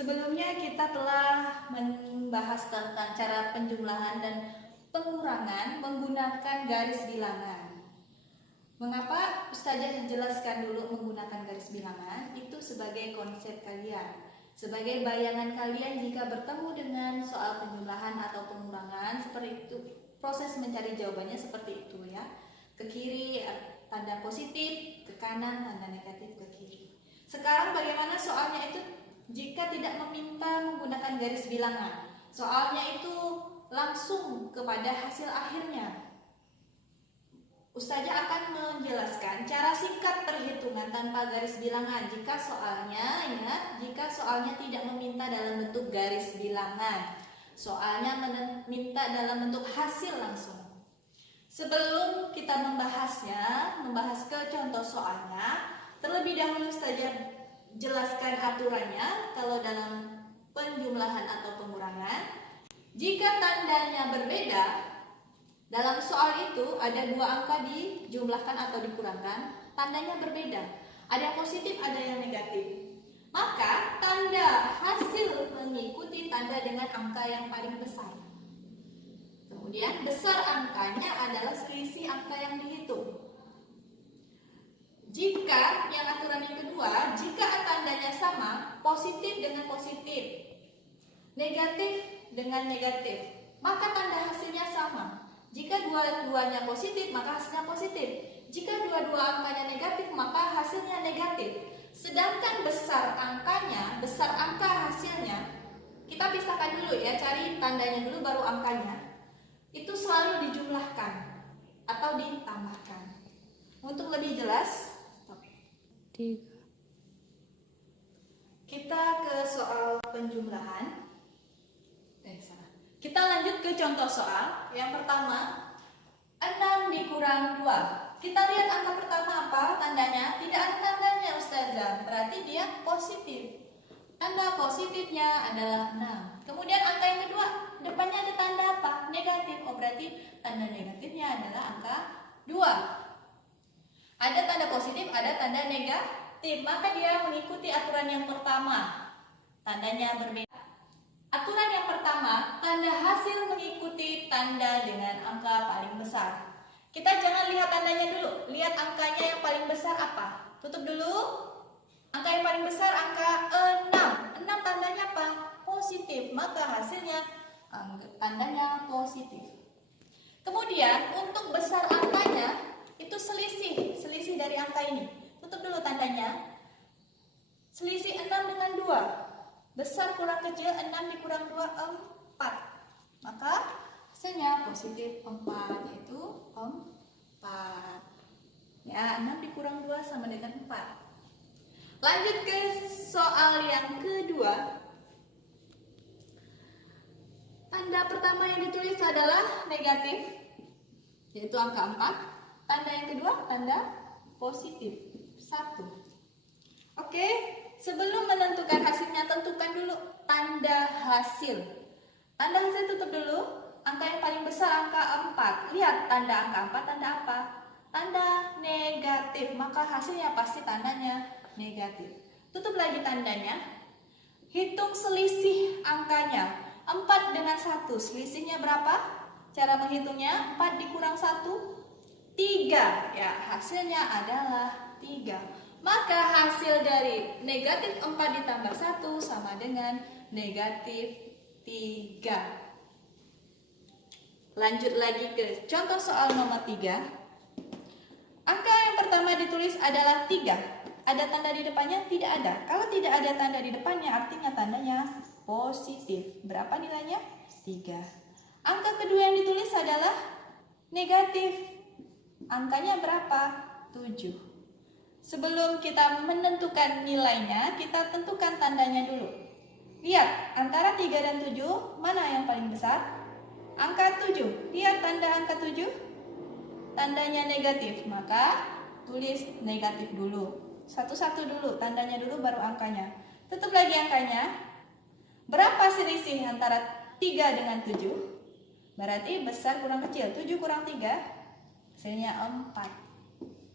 Sebelumnya kita telah membahas tentang cara penjumlahan dan pengurangan menggunakan garis bilangan. Mengapa Ustazah jelaskan dulu menggunakan garis bilangan? Itu sebagai konsep kalian, sebagai bayangan kalian jika bertemu dengan soal penjumlahan atau pengurangan seperti itu. Proses mencari jawabannya seperti itu ya. Ke kiri tanda positif, ke kanan tanda negatif ke kiri. Sekarang bagaimana soalnya itu jika tidak meminta menggunakan garis bilangan? Soalnya itu langsung kepada hasil akhirnya. Ustazah akan menjelaskan cara singkat perhitungan tanpa garis bilangan jika soalnya, ingat, jika soalnya tidak meminta dalam bentuk garis bilangan. Soalnya meminta dalam bentuk hasil langsung. Sebelum kita membahas ke contoh soalnya, terlebih dahulu Ustazah jelaskan aturannya. Kalau dalam penjumlahan atau pengurangan, jika tandanya berbeda, dalam soal itu ada dua angka dijumlahkan atau dikurangkan, tandanya berbeda. Ada yang positif, ada yang negatif. Maka tanda hasil mengikuti tanda dengan angka yang paling besar. Kemudian besar angkanya adalah selisih angka yang dihitung. Jika yang aturan yang kedua, jika tandanya sama, positif dengan positif, negatif dengan negatif, maka tanda hasilnya sama. Jika dua-duanya positif, maka hasilnya positif. Jika dua-dua angkanya negatif, maka hasilnya negatif. Sedangkan besar angka hasilnya, kita pisahkan dulu ya, cari tandanya dulu baru angkanya. Itu selalu dijumlahkan atau ditambahkan. Untuk lebih jelas, kita ke soal penjumlahan. Kita lanjut ke contoh soal. Yang pertama, 6 dikurang 2. Kita lihat angka pertama apa tandanya? Tidak ada tandanya Ustazah, berarti dia positif. Tanda positifnya adalah 6. Kemudian angka yang kedua, depannya ada tanda apa? Negatif. Oh, berarti tanda negatifnya adalah angka 2. Ada tanda positif, ada tanda negatif. Maka dia mengikuti aturan yang pertama. Tandanya berbeda. Aturan yang pertama, tanda hasil mengikuti tanda dengan angka paling besar. Kita jangan lihat tandanya dulu, lihat angkanya yang paling besar apa. Tutup dulu. Angka yang paling besar angka 6. 6 tandanya apa? Positif. Maka hasilnya tandanya positif. Kemudian untuk besar angkanya itu selisih dari angka ini. Tutup dulu tandanya. Selisih 6 dengan 2. Besar kurang kecil, 6 dikurang 2, 4. Maka hasilnya positif 4, yaitu 4. Ya, 6 dikurang 2 sama dengan 4. Lanjut ke soal yang kedua. Tanda pertama yang ditulis adalah negatif, yaitu angka 4. Tanda yang kedua, tanda positif, 1. Oke. Sebelum menentukan hasilnya, tentukan dulu tanda hasil. Tanda hasil tutup dulu. Angka yang paling besar angka 4. Lihat tanda angka 4, tanda apa? Tanda negatif. Maka hasilnya pasti tandanya negatif. Tutup lagi tandanya. Hitung selisih angkanya. 4 dengan 1. Selisihnya berapa? Cara menghitungnya 4 dikurang 1, 3. Ya, hasilnya adalah 3. Maka hasil dari negatif 4 ditambah 1 sama dengan negatif 3. Lanjut lagi ke contoh soal nomor 3. Angka yang pertama ditulis adalah 3. Ada tanda di depannya? Tidak ada. Kalau tidak ada tanda di depannya, artinya tandanya positif. Berapa nilainya? 3. Angka kedua yang ditulis adalah negatif. Angkanya berapa? 7. Sebelum kita menentukan nilainya, kita tentukan tandanya dulu. Lihat, antara 3 dan 7, mana yang paling besar? Angka 7. Lihat tanda angka 7. Tandanya negatif, maka tulis negatif dulu. Satu-satu dulu, tandanya dulu baru angkanya. Tutup lagi angkanya. Berapa selisih antara 3 dengan 7? Berarti besar kurang kecil. 7 kurang 3, hasilnya 4.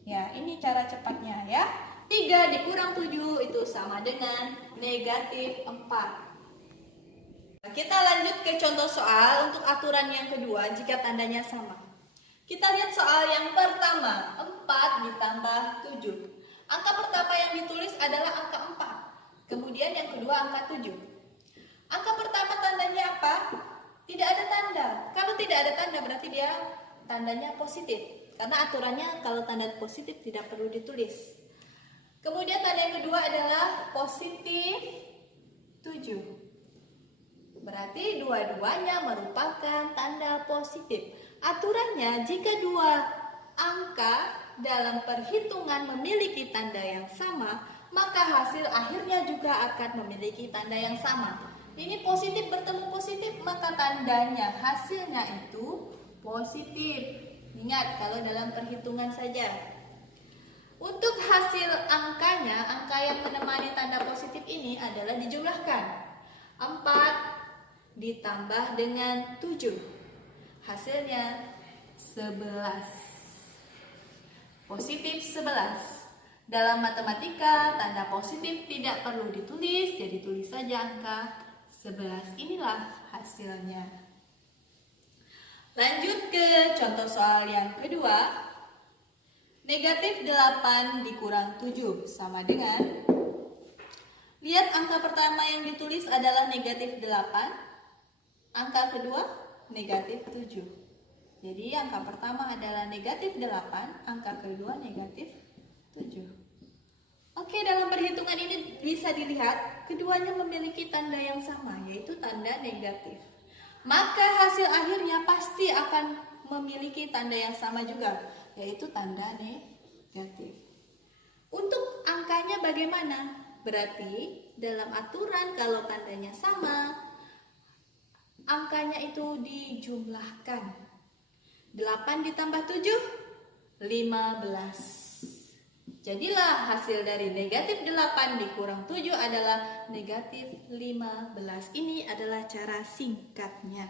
Ya, ini cara cepatnya ya. 3 dikurang 7 itu sama dengan negatif 4. Kita lanjut ke contoh soal untuk aturan yang kedua jika tandanya sama. Kita lihat soal yang pertama, 4 ditambah 7. Angka pertama yang ditulis adalah angka 4. Kemudian yang kedua angka 7. Angka pertama tandanya apa? Tidak ada tanda. Kalau tidak ada tanda berarti dia tandanya positif. Karena aturannya kalau tanda positif tidak perlu ditulis. Kemudian tanda yang kedua adalah positif 7. Berarti dua-duanya merupakan tanda positif. Aturannya jika dua angka dalam perhitungan memiliki tanda yang sama, maka hasil akhirnya juga akan memiliki tanda yang sama. Ini positif bertemu positif, maka tandanya hasilnya itu positif. Ingat kalau dalam perhitungan saja. Untuk hasil angkanya, angka yang menemani tanda positif ini adalah dijumlahkan. 4 ditambah dengan 7. Hasilnya 11. Positif 11. Dalam matematika, tanda positif tidak perlu ditulis, jadi tulis saja angka 11. Inilah hasilnya. Lanjut ke contoh soal yang kedua. Negatif 8 dikurang 7 sama dengan, lihat angka pertama yang ditulis adalah negatif 8. Angka kedua negatif 7. Jadi angka pertama adalah negatif 8, angka kedua negatif 7. Oke, dalam perhitungan ini bisa dilihat keduanya memiliki tanda yang sama, yaitu tanda negatif. Maka hasil akhirnya pasti akan memiliki tanda yang sama juga, yaitu tanda negatif. Untuk angkanya bagaimana? Berarti dalam aturan kalau tandanya sama, angkanya itu dijumlahkan. 8 ditambah 7, 15. Jadilah hasil dari negatif 8 dikurang 7 adalah negatif 15. Ini adalah cara singkatnya.